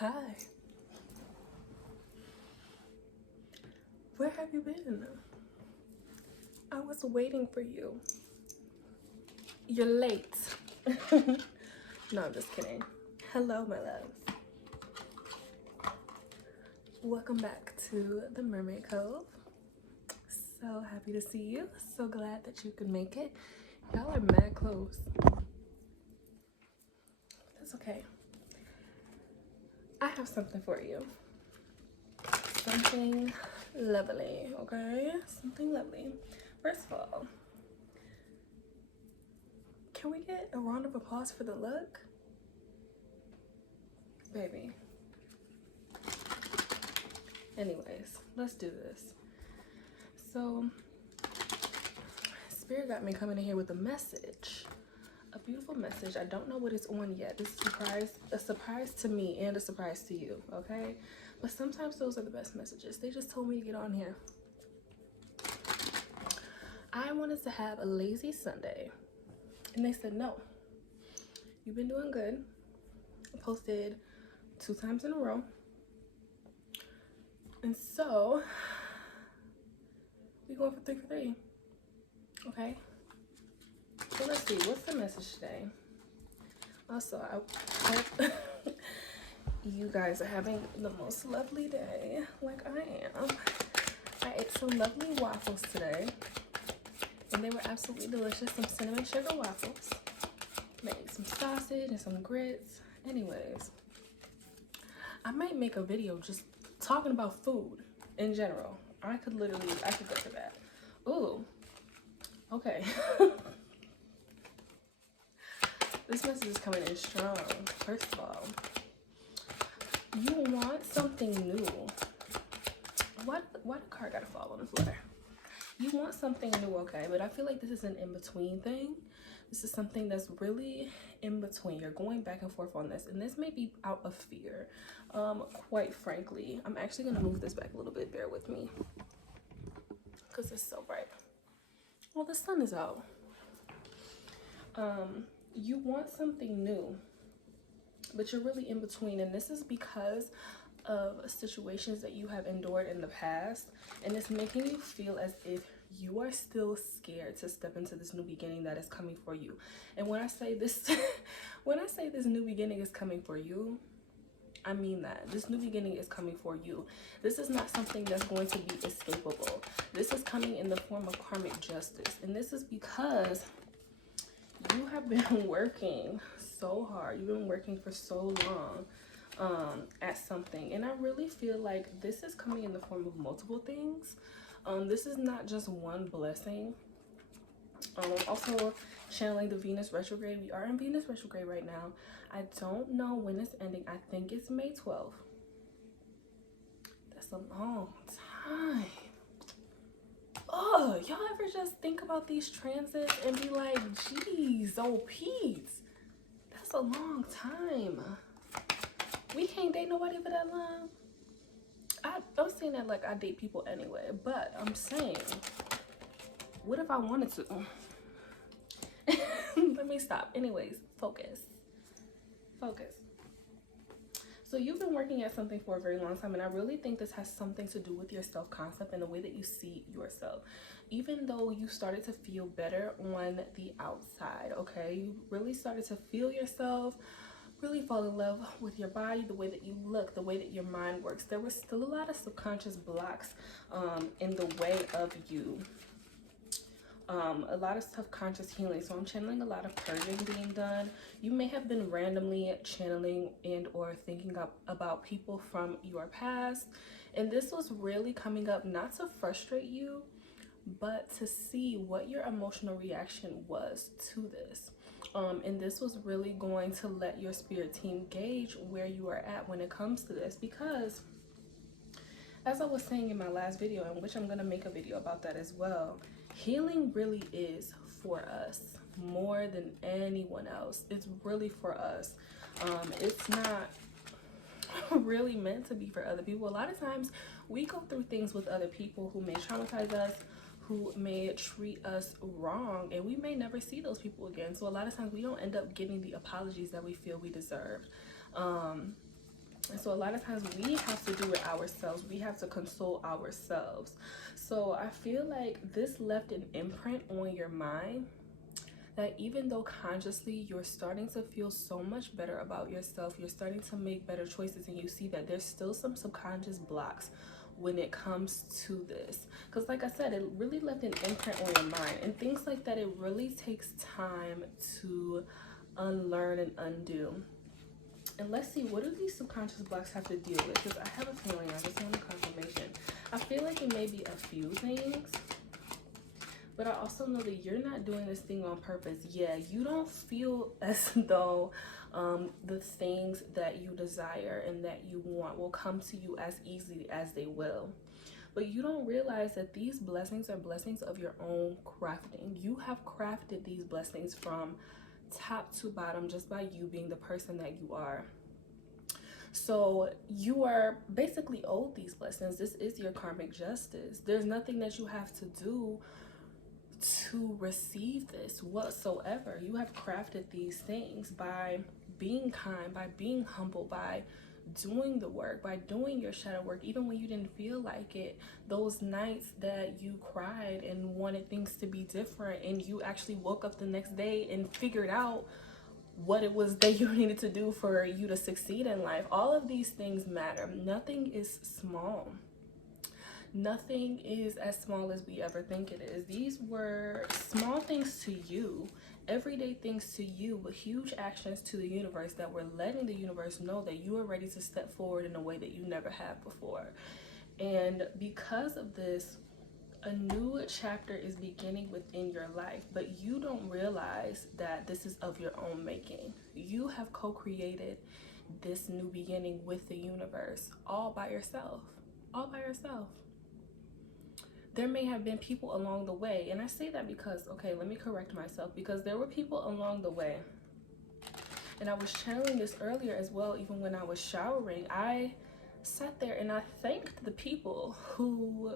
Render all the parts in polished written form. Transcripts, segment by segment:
Hi. Where have you been? I was waiting for you. You're late. No, I'm just kidding. Hello, my loves. Welcome back to the Mermaid Cove. So happy to see you. So glad that you could make it. Y'all are mad close. That's okay. I have something for you. Something lovely, okay? Something lovely. First of all, can we get a round of applause for the look? Baby. Anyways, let's do this. So, Spirit got me coming in here with a message. A beautiful message. I don't know what it's on yet. This is a surprise to me and a surprise to you, okay? But sometimes those are the best messages. They just told me to get on here. I wanted to have a lazy Sunday. And they said, no. You've been doing good. I posted 2 times in a row. And so, we're going for 3 for 3. Okay? So let's see, what's the message today? Also, I hope you guys are having the most lovely day, like I am. I ate some lovely waffles today, and they were absolutely delicious. Some cinnamon sugar waffles. Made some sausage and some grits. Anyways, I might make a video just talking about food in general. I could go for that. Ooh, okay. This message is coming in strong. First of all, you want something new. Why the car gotta fall on the floor? You want something new, okay? But I feel like this is an in-between thing. This is something that's really in between. You're going back and forth on this, and this may be out of fear. Quite frankly, I'm actually gonna move this back a little bit. Bear with me, because it's so bright. Well, the sun is out. You want something new, but you're really in between, and this is because of situations that you have endured in the past, and it's making you feel as if you are still scared to step into this new beginning that is coming for you. And when I say this when I say this new beginning is coming for you, I mean that. This new beginning is coming for you. This is not something that's going to be escapable. This is coming in the form of karmic justice, and this is because you have been working so hard. You've been working for so long at something, and I really feel like this is coming in the form of multiple things. This is not just one blessing. Also channeling the Venus retrograde. We are in Venus retrograde right now. I don't know when it's ending. I think it's May 12th. That's a long time. Oh, y'all ever just think about these transits and be like, geez, oh Pete, that's a long time. We can't date nobody for that long. I'm saying that like I date people anyway, but I'm saying, what if I wanted to? Let me stop. Anyways, focus. So you've been working at something for a very long time, and I really think this has something to do with your self-concept and the way that you see yourself. Even though you started to feel better on the outside, okay? You really started to feel yourself, really fall in love with your body, the way that you look, the way that your mind works. There was still a lot of subconscious blocks in the way of you. A lot of subconscious healing. So I'm channeling a lot of purging being done. You may have been randomly channeling and or thinking about people from your past, and this was really coming up not to frustrate you, but to see what your emotional reaction was to this. And this was really going to let your spirit team gauge where you are at when it comes to this, because as I was saying in my last video, in which I'm going to make a video about that as well, healing really is for us more than anyone else. It's really for us. It's not really meant to be for other people. A lot of times we go through things with other people who may traumatize us, who may treat us wrong, and we may never see those people again. So a lot of times we don't end up getting the apologies that we feel we deserve. So a lot of times we have to do it ourselves. We have to console ourselves. So I feel like this left an imprint on your mind that even though consciously you're starting to feel so much better about yourself, you're starting to make better choices, and you see that there's still some subconscious blocks when it comes to this. Because like I said, it really left an imprint on your mind, and things like that, it really takes time to unlearn and undo. And let's see, what do these subconscious blocks have to deal with? Because I have a feeling, I just want a confirmation. I feel like it may be a few things, but I also know that you're not doing this thing on purpose. Yeah, you don't feel as though the things that you desire and that you want will come to you as easily as they will. But you don't realize that these blessings are blessings of your own crafting. You have crafted these blessings from top to bottom just by you being the person that you are. So you are basically owed these blessings. This is your karmic justice. There's nothing that you have to do to receive this whatsoever. You have crafted these things by being kind, by being humble, by doing the work, by doing your shadow work, even when you didn't feel like it. Those nights that you cried and wanted things to be different, and you actually woke up the next day and figured out what it was that you needed to do for you to succeed in life. All of these things matter. Nothing is small. Nothing is as small as we ever think it is. These were small things to you, everyday things to you, but huge actions to the universe that were letting the universe know that you are ready to step forward in a way that you never have before. And because of this, a new chapter is beginning within your life, but you don't realize that this is of your own making. You have co-created this new beginning with the universe all by yourself. All by yourself. There may have been people along the way, and I say that because, okay, let me correct myself, because there were people along the way, and I was channeling this earlier as well. Even when I was showering, I sat there and I thanked the people who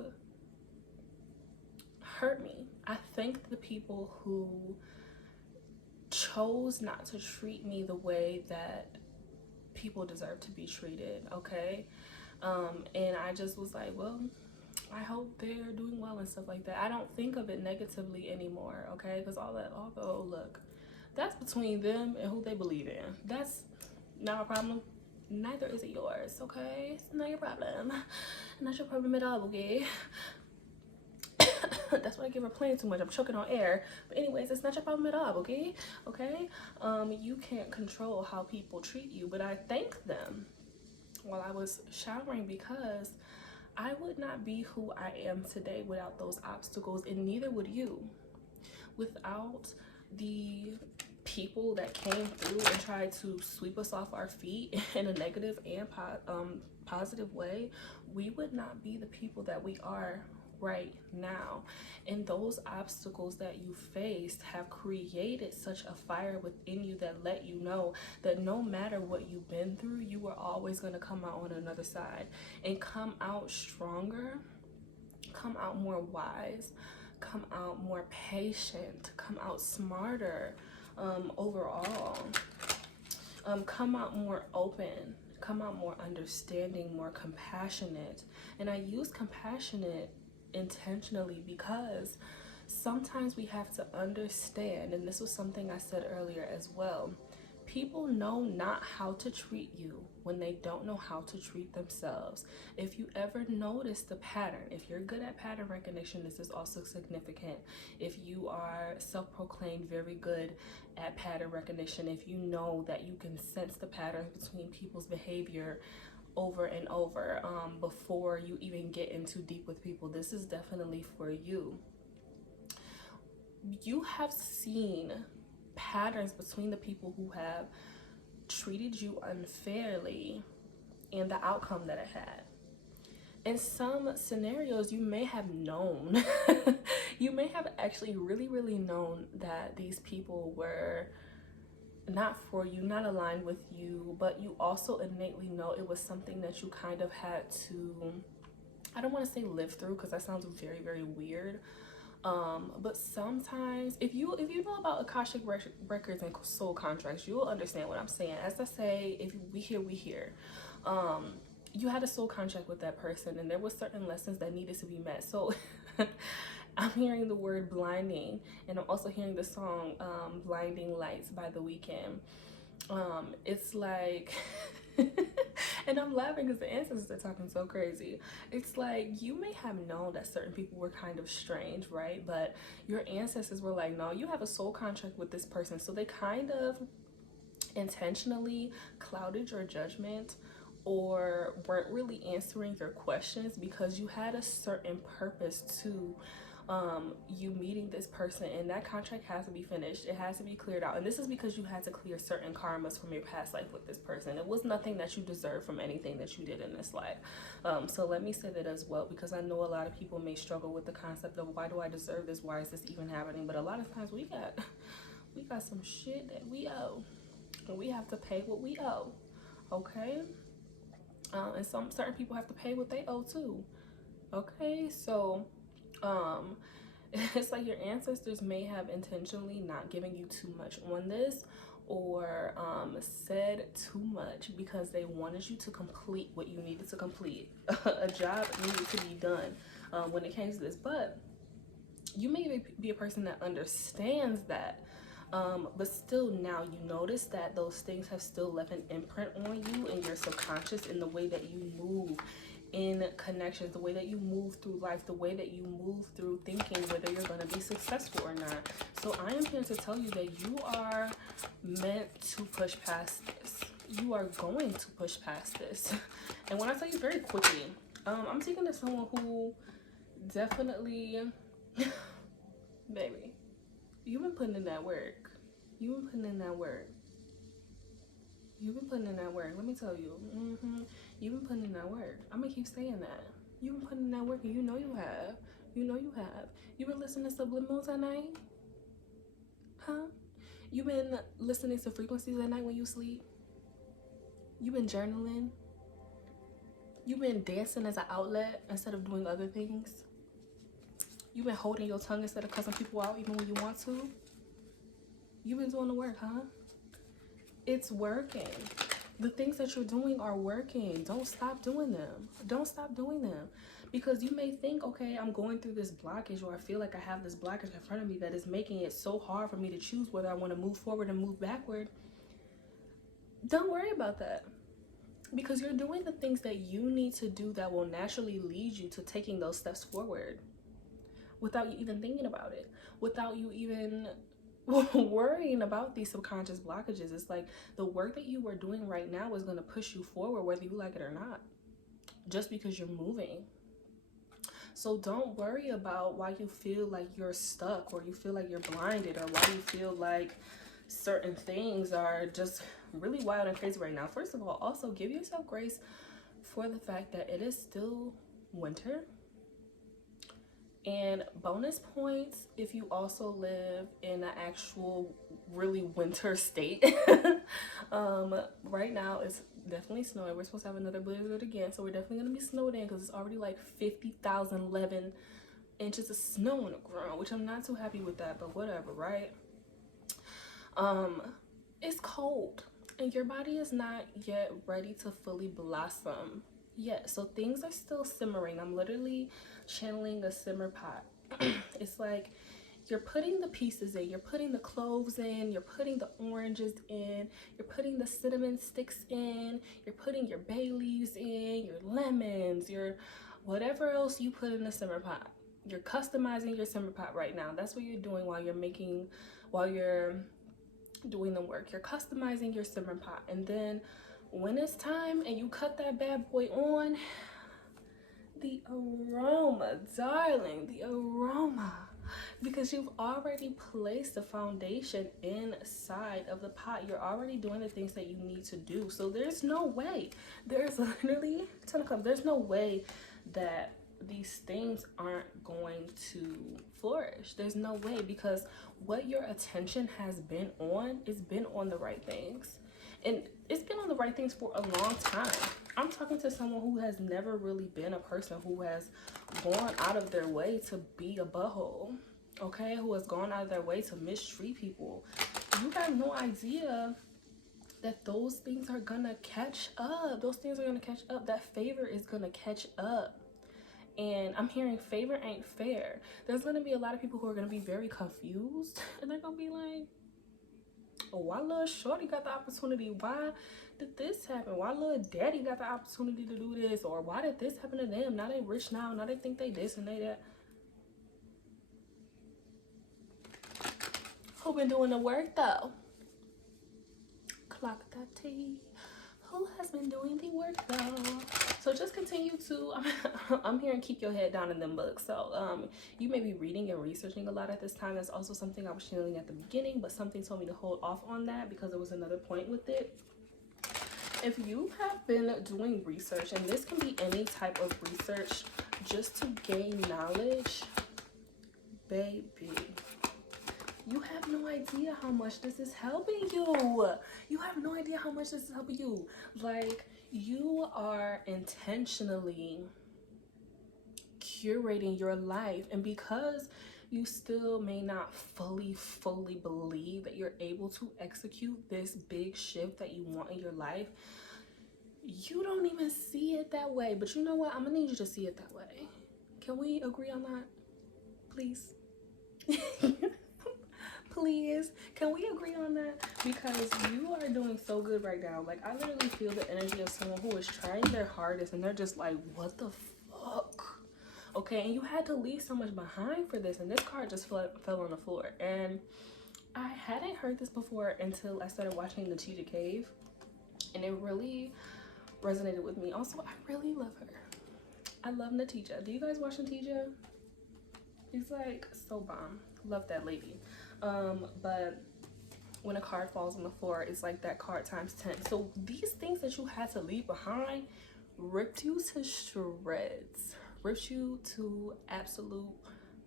hurt me. I thanked the people who chose not to treat me the way that people deserve to be treated, okay? And I just was like, well, I hope they're doing well and stuff like that. I don't think of it negatively anymore, okay? Because although, look, that's between them and who they believe in. That's not a problem. Neither is it yours, okay? It's not your problem. Not your problem at all, okay? That's why I give her playing too much. I'm choking on air. But anyways, it's not your problem at all, okay? Okay? You can't control how people treat you, but I thank them while I was showering, because I would not be who I am today without those obstacles, and neither would you. Without the people that came through and tried to sweep us off our feet in a negative and positive way, we would not be the people that we are right now. And those obstacles that you faced have created such a fire within you that let you know that no matter what you've been through, you are always going to come out on another side and come out stronger, come out more wise, come out more patient, come out smarter, overall, come out more open, come out more understanding, more compassionate. And I use compassionate intentionally because sometimes we have to understand, and this was something I said earlier as well, people know not how to treat you when they don't know how to treat themselves. If you ever notice the pattern, if you're good at pattern recognition, this is also significant. If you are self-proclaimed very good at pattern recognition, if you know that you can sense the patterns between people's behavior over and over before you even get in too deep with people, this is definitely for you. You have seen patterns between the people who have treated you unfairly and the outcome that it had. In some scenarios, you may have known, you may have actually really known that these people were not for you, not aligned with you, but you also innately know it was something that you kind of had to, I don't want to say live through because that sounds very weird, but sometimes if you know about Akashic records and soul contracts, you will understand what I'm saying. As I say, if we hear, we hear. you had a soul contract with that person, and there was certain lessons that needed to be met. So I'm hearing the word blinding, and I'm also hearing the song Blinding Lights by The Weeknd. It's like and I'm laughing because the ancestors are talking so crazy. It's like, you may have known that certain people were kind of strange, right? But your ancestors were like, no, you have a soul contract with this person. So they kind of intentionally clouded your judgment, or weren't really answering your questions, because you had a certain purpose to you meeting this person, and that contract has to be finished. It has to be cleared out, and this is because you had to clear certain karmas from your past life with this person. It was nothing that you deserved from anything that you did in this life. So let me say that as well, because I know a lot of people may struggle with the concept of, why do I deserve this? Why is this even happening? But a lot of times we got some shit that we owe, and we have to pay what we owe. Okay. And certain people have to pay what they owe too. Okay. So it's like your ancestors may have intentionally not given you too much on this, or said too much because they wanted you to complete what you needed to complete. A job needed to be done when it came to this. But you may be a person that understands that, but still now you notice that those things have still left an imprint on you and your subconscious, in the way that you move in connections, the way that you move through life, the way that you move through thinking whether you're going to be successful or not. So I am here to tell you that you are meant to push past this. You are going to push past this. And when I tell you very quickly, I'm speaking to someone who definitely baby, you've been putting in that work. You've been putting in that work. You've been putting in that work. Let me tell you. You've been putting in that work. I'm gonna keep saying that. You've been putting in that work, and you know you have. You know you have. You've been listening to subliminals at night? Huh? You've been listening to frequencies at night when you sleep? You've been journaling? You've been dancing as an outlet instead of doing other things? You've been holding your tongue instead of cussing people out even when you want to? You've been doing the work, huh? It's working. The things that you're doing are working. Don't stop doing them. Don't stop doing them. Because you may think, okay, I'm going through this blockage, or I feel like I have this blockage in front of me that is making it so hard for me to choose whether I want to move forward and move backward. Don't worry about that. Because you're doing the things that you need to do that will naturally lead you to taking those steps forward, without you even thinking about it, without you even worrying about these subconscious blockages. It's like the work that you are doing right now is going to push you forward whether you like it or not, just because you're moving. So don't worry about why you feel like you're stuck, or you feel like you're blinded, or why you feel like certain things are just really wild and crazy right now. First of all, also give yourself grace for the fact that it is still winter. And bonus points if you also live in an actual really winter state. Right now it's definitely snowing. We're supposed to have another blizzard again, so we're definitely gonna be snowed in, because it's already like 50,011 inches of snow on the ground, which I'm not too happy with that, but whatever, right? It's cold, and your body is not yet ready to fully blossom yet, so things are still simmering. I'm literally channeling a simmer pot. It's like you're putting the pieces in, you're putting the cloves in, you're putting the oranges in, you're putting the cinnamon sticks in, you're putting your bay leaves in, your lemons, your whatever else you put in the simmer pot. You're customizing your simmer pot right now. That's what you're doing while you're doing the work. You're customizing your simmer pot, and then when it's time and you cut that bad boy on, the aroma, darling, the aroma, because you've already placed the foundation inside of the pot. You're already doing the things that you need to do. So there's no way, there's literally 10 of Cups, there's no way that these things aren't going to flourish. There's no way, because what your attention has been on, it's been on the right things. And it's been on the right things for a long time. I'm talking to someone who has never really been a person who has gone out of their way to be a butthole, okay? Who has gone out of their way to mistreat people. You have no idea that those things are gonna catch up. Those things are gonna catch up. That favor is gonna catch up. And I'm hearing favor ain't fair. There's gonna be a lot of people who are gonna be very confused, and they're gonna be like, oh, why little shorty got the opportunity? Why did this happen? Why little daddy got the opportunity to do this? Or why did this happen to them? Now they rich now. Now they think they this and they that. Who been doing the work though? Clock that T. Who has been doing the work though? So just continue to, I'm here and keep your head down in them books. So you may be reading and researching a lot at this time. That's also something I was channeling at the beginning, but something told me to hold off on that because there was another point with it. If you have been doing research, and this can be any type of research just to gain knowledge, baby, you have no idea how much this is helping you. You have no idea how much this is helping you. Like, you are intentionally curating your life. And because you still may not fully believe that you're able to execute this big shift that you want in your life, you don't even see it that way. But you know what? I'm gonna need you to see it that way. Can we agree on that? Please? Please, can we agree on that? Because you are doing so good right now. Like, I literally feel the energy of someone who is trying their hardest and they're just like, what the fuck? Okay, and you had to leave so much behind for this, and this card just fell on the floor. And I hadn't heard this before until I started watching Natija Cave, and it really resonated with me. Also, I really love her. I love Natija. Do you guys watch Natija? She's like so bomb. Love that lady. But when a card falls on the floor, it's like that card times 10. So these things that you had to leave behind ripped you to shreds, ripped you to absolute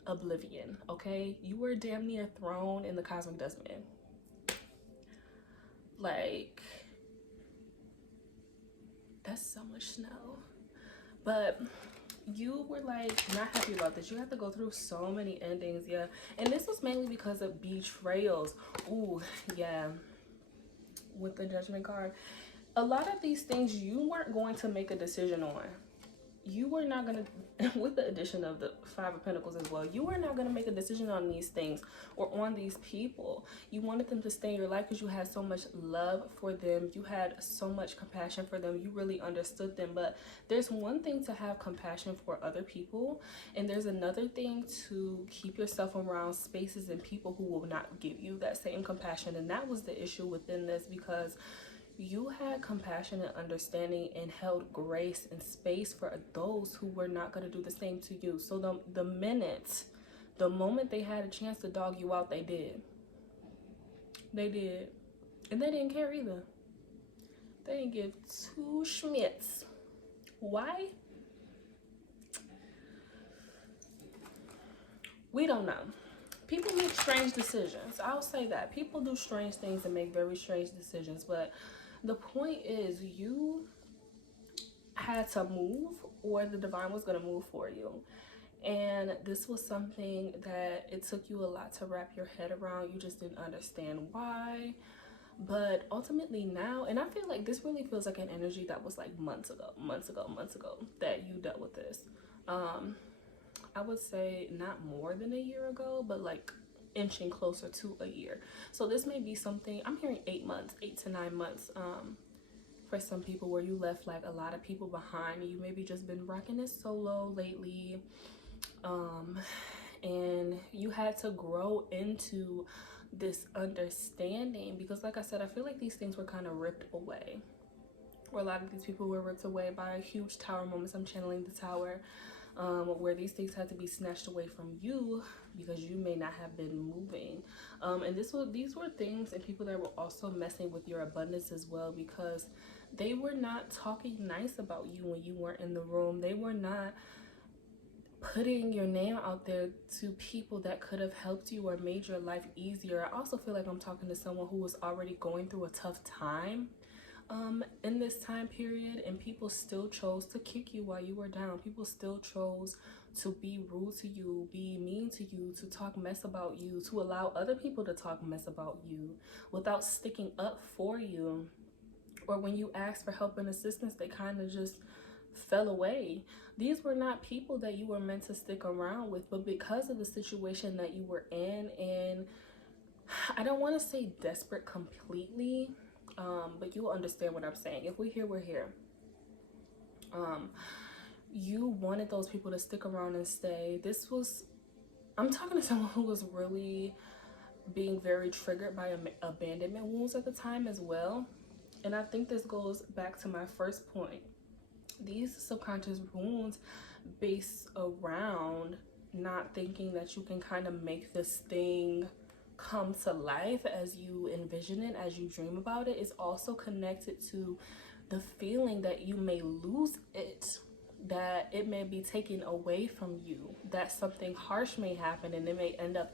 oblivion. Okay, you were damn near thrown in the cosmic dustbin. Like, that's so much snow. But you were like not happy about this. You had to go through so many endings, yeah. And this was mainly because of betrayals. Ooh, yeah. With the Judgment card, a lot of these things you weren't going to make a decision on. You were not going to, with the addition of the Five of Pentacles as well, you were not going to make a decision on these things or on these people. You wanted them to stay in your life because you had so much love for them. You had so much compassion for them. You really understood them. But there's one thing to have compassion for other people, and there's another thing to keep yourself around spaces and people who will not give you that same compassion. And that was the issue within this, because you had compassion and understanding and held grace and space for those who were not going to do the same to you. So the moment they had a chance to dog you out, they did. They did. And they didn't care either. They didn't give two schmitz. Why? We don't know. People make strange decisions. I'll say that. People do strange things and make very strange decisions, but the point is, you had to move, or the divine was going to move for you. And this was something that it took you a lot to wrap your head around. You just didn't understand why. But ultimately now, and I feel like this really feels like an energy that was like months ago that you dealt with this. I would say not more than a year ago, but like inching closer to a year. So this may be something, I'm hearing 8 to 9 months for some people, where you left like a lot of people behind. You maybe just been rocking it solo lately, and you had to grow into this understanding, because like I said, I feel like these things were kind of ripped away, or a lot of these people were ripped away by huge tower moments. I'm channeling the Tower, where these things had to be snatched away from you because you may not have been moving. And these were things and people that were also messing with your abundance as well, because they were not talking nice about you when you weren't in the room. They were not putting your name out there to people that could have helped you or made your life easier. I also feel like I'm talking to someone who was already going through a tough time in this time period, and people still chose to kick you while you were down. People still chose to be rude to you, be mean to you, to talk mess about you, to allow other people to talk mess about you without sticking up for you. or when you asked for help and assistance, they kind of just fell away. These were not people that you were meant to stick around with, but because of the situation that you were in, and I don't want to say desperate completely, but you will understand what I'm saying. If we're here, we're here. You wanted those people to stick around and stay. I'm talking to someone who was really being very triggered by abandonment wounds at the time as well. And I think this goes back to my first point. These subconscious wounds base around not thinking that you can kind of make this thing come to life as you envision it, as you dream about it. Is also connected to the feeling that you may lose it, that it may be taken away from you, that something harsh may happen and it may end up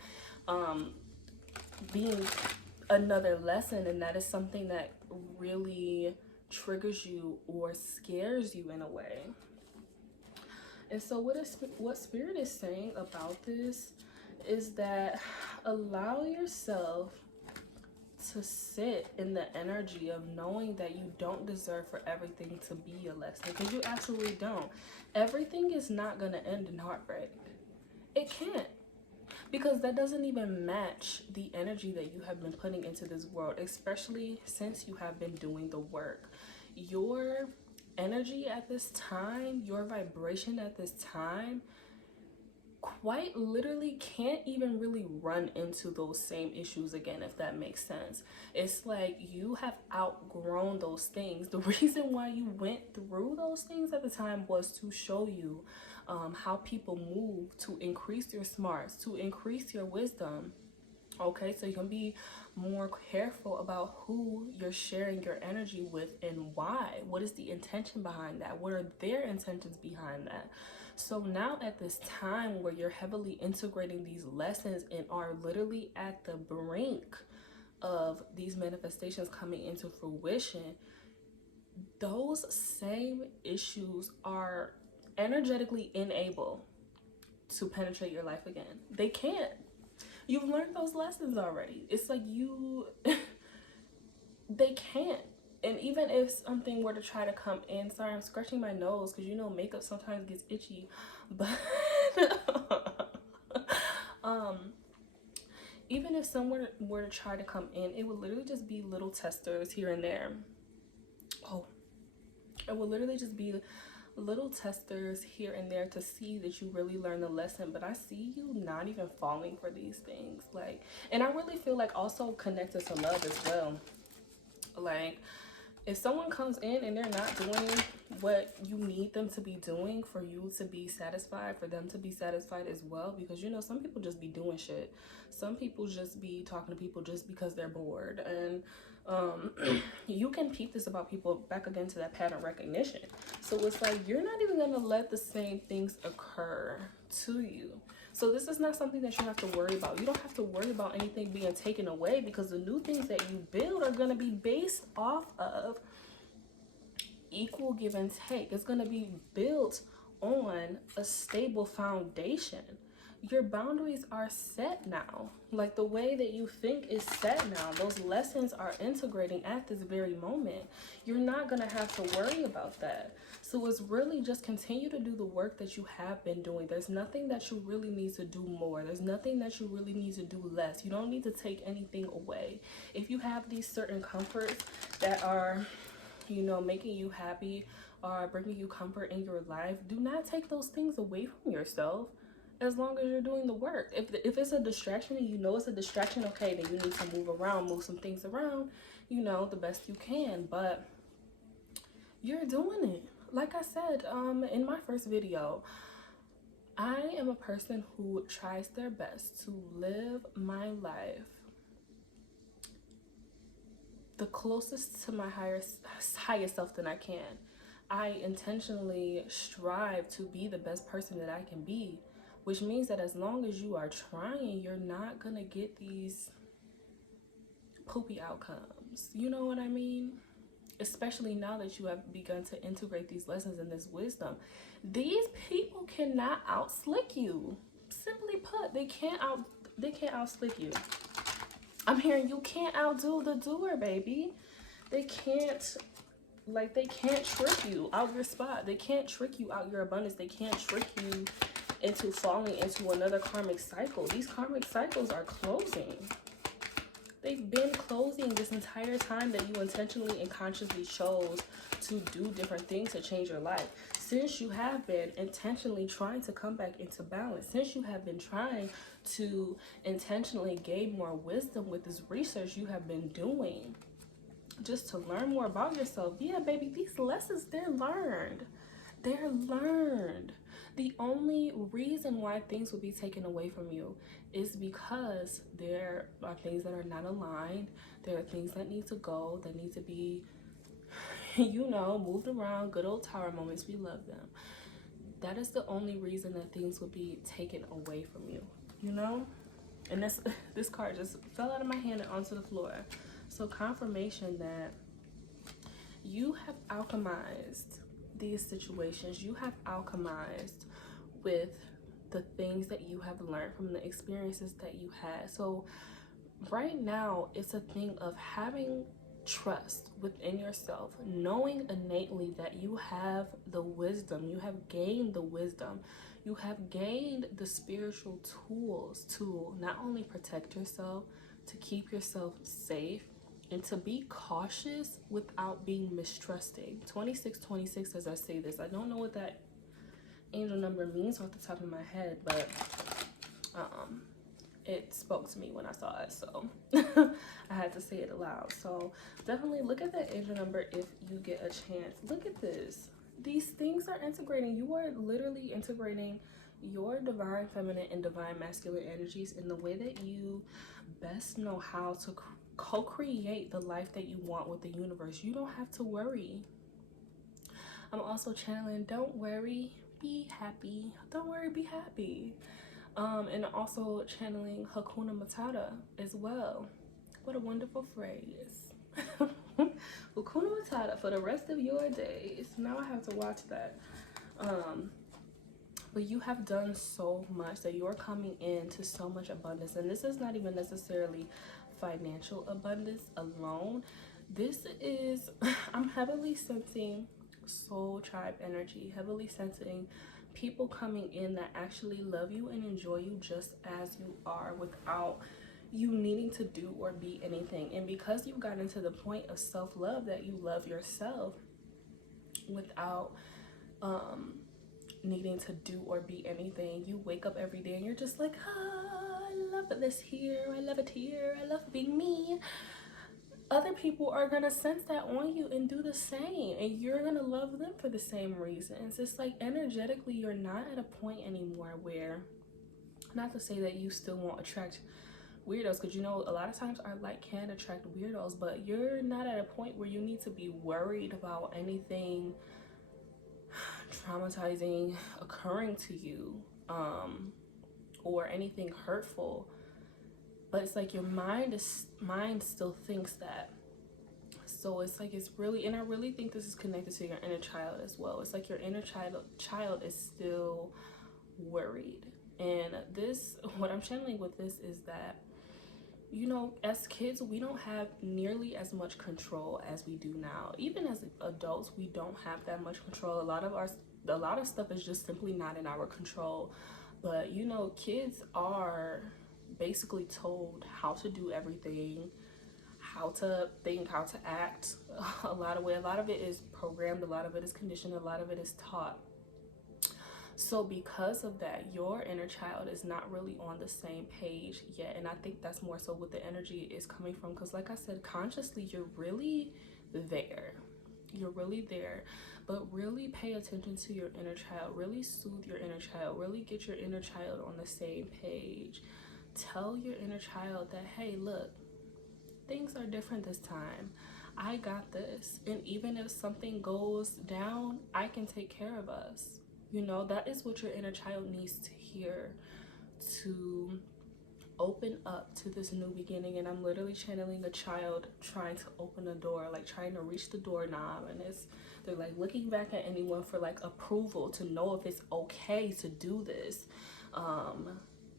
being another lesson, and that is something that really triggers you or scares you in a way. And so what Spirit is saying about this is that allow yourself to sit in the energy of knowing that you don't deserve for everything to be a lesson, because you absolutely don't. Everything is not going to end in heartbreak. It can't, because that doesn't even match the energy that you have been putting into this world, especially since you have been doing the work. Your energy at this time, your vibration at this time, quite literally can't even really run into those same issues again, if that makes sense. It's like you have outgrown those things. The reason why you went through those things at the time was to show you how people move, to increase your smarts, to increase your wisdom. Okay, so you can be more careful about who you're sharing your energy with and why. What is the intention behind that? What are their intentions behind that? So now at this time where you're heavily integrating these lessons and are literally at the brink of these manifestations coming into fruition, those same issues are energetically unable to penetrate your life again. They can't. You've learned those lessons already. It's like they can't. And even if something were to try to come in, sorry, I'm scratching my nose because makeup sometimes gets itchy, but even if someone were to try to come in, it would literally just be little testers here and there. It would literally just be little testers here and there to see that you really learn the lesson. But I see you not even falling for these things, and I really feel like also connected to love as well. Like, if someone comes in and they're not doing what you need them to be doing for you to be satisfied, for them to be satisfied as well, because some people just be doing shit. Some people just be talking to people just because they're bored. And you can peep this about people back again to that pattern recognition. So it's like you're not even going to let the same things occur to you. So this is not something that you have to worry about. You don't have to worry about anything being taken away, because the new things that you build are going to be based off of equal give and take. It's going to be built on a stable foundation. Your boundaries are set now. Like, the way that you think is set now. Those lessons are integrating at this very moment. You're not going to have to worry about that. So it's really just continue to do the work that you have been doing. There's nothing that you really need to do more. There's nothing that you really need to do less. You don't need to take anything away. If you have these certain comforts that are, making you happy or bringing you comfort in your life, do not take those things away from yourself. As long as you're doing the work. If it's a distraction and it's a distraction, okay, then you need to move some things around, the best you can. But you're doing it. Like I said in my first video, I am a person who tries their best to live my life the closest to my highest self that I can. I intentionally strive to be the best person that I can be, which means that as long as you are trying, you're not gonna get these poopy outcomes. You know what I mean? Especially now that you have begun to integrate these lessons and this wisdom. These people cannot out-slick you. Simply put, they can't out-slick you. I'm hearing you can't outdo the doer, baby. They can't Like, they can't trick you out your spot. They can't trick you out your abundance. They can't trick you into falling into another karmic cycle. These karmic cycles are closing. They've been closing this entire time that you intentionally and consciously chose to do different things to change your life. Since you have been intentionally trying to come back into balance, since you have been trying to intentionally gain more wisdom with this research you have been doing, just to learn more about yourself. Yeah, baby, these lessons, they're learned. They're learned. The only reason why things will be taken away from you is because there are things that are not aligned. There are things that need to go, that need to be, you know, moved around. Good old tower moments, we love them. That is the only reason that things will be taken away from you, you know? And this card just fell out of my hand and onto the floor. So confirmation that you have alchemized these situations. You have alchemized with the things that you have learned from the experiences that you had. So right now, it's a thing of having trust within yourself, knowing innately that you have the wisdom, you have gained the wisdom, you have gained the spiritual tools to not only protect yourself, to keep yourself safe, and to be cautious without being mistrusting. 2626, as I say this, I don't know what that angel number means off the top of my head, but it spoke to me when I saw it, so I had to say it aloud. So definitely look at that angel number if you get a chance. Look at this. These things are integrating. You are literally integrating your divine feminine and divine masculine energies in the way that you best know how to co-create the life that you want with the universe. You don't have to worry. I'm also channeling don't worry, be happy. Don't worry, be happy. And also channeling Hakuna Matata as well. What a wonderful phrase. Hakuna Matata for the rest of your days. Now I have to watch that. But you have done so much, that you're coming into so much abundance. And this is not even necessarily financial abundance alone. This is, I'm heavily sensing soul tribe energy, heavily sensing people coming in that actually love you and enjoy you just as you are, without you needing to do or be anything. And because you've gotten to the point of self-love, that you love yourself without needing to do or be anything, you wake up every day and you're just like, I love this here, I love it here, I love being me. Other people are gonna sense that on you and do the same, and you're gonna love them for the same reasons. It's like energetically you're not at a point anymore where, not to say that you still won't attract weirdos, because you know a lot of times our light can attract weirdos, but you're not at a point where you need to be worried about anything traumatizing occurring to you, or anything hurtful. But it's like your mind still thinks that. So it's like, it's really, and I really think this is connected to your inner child as well. It's like your inner child is still worried. And this, what I'm channeling with this is that, you know, as kids, we don't have nearly as much control as we do now. Even as adults, we don't have that much control. A lot of stuff is just simply not in our control. But you know, kids are basically told how to do everything, how to think, how to act. A lot of it is programmed, a lot of it is conditioned, a lot of it is taught. So because of that, your inner child is not really on the same page yet. And I think that's more so what the energy is coming from, because like I said, consciously you're really there. You're really there. But really pay attention to your inner child. Really soothe your inner child. Really get your inner child on the same page. Tell your inner child that, hey, look, things are different this time. I got this. And even if something goes down, I can take care of us. You know, that is what your inner child needs to hear to open up to this new beginning. And I'm literally channeling a child trying to open a door, like trying to reach the doorknob, and they're like looking back at anyone for like approval to know if it's okay to do this,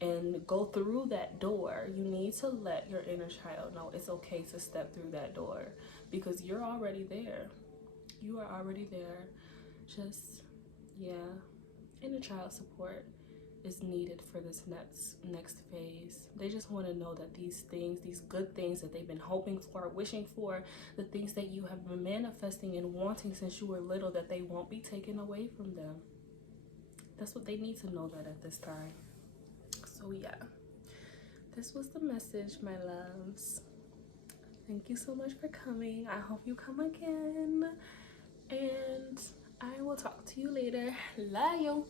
and go through that door. You need to let your inner child know it's okay to step through that door, because you're already there. You are already there. Just, yeah, inner child support is needed for this next phase. They just want to know that these things, these good things that they've been hoping for, wishing for, the things that you have been manifesting and wanting since you were little, that they won't be taken away from them. That's what they need to know that at this time. So yeah, this was the message, my loves. Thank you so much for coming. I hope you come again, and I will talk to you later. Love you.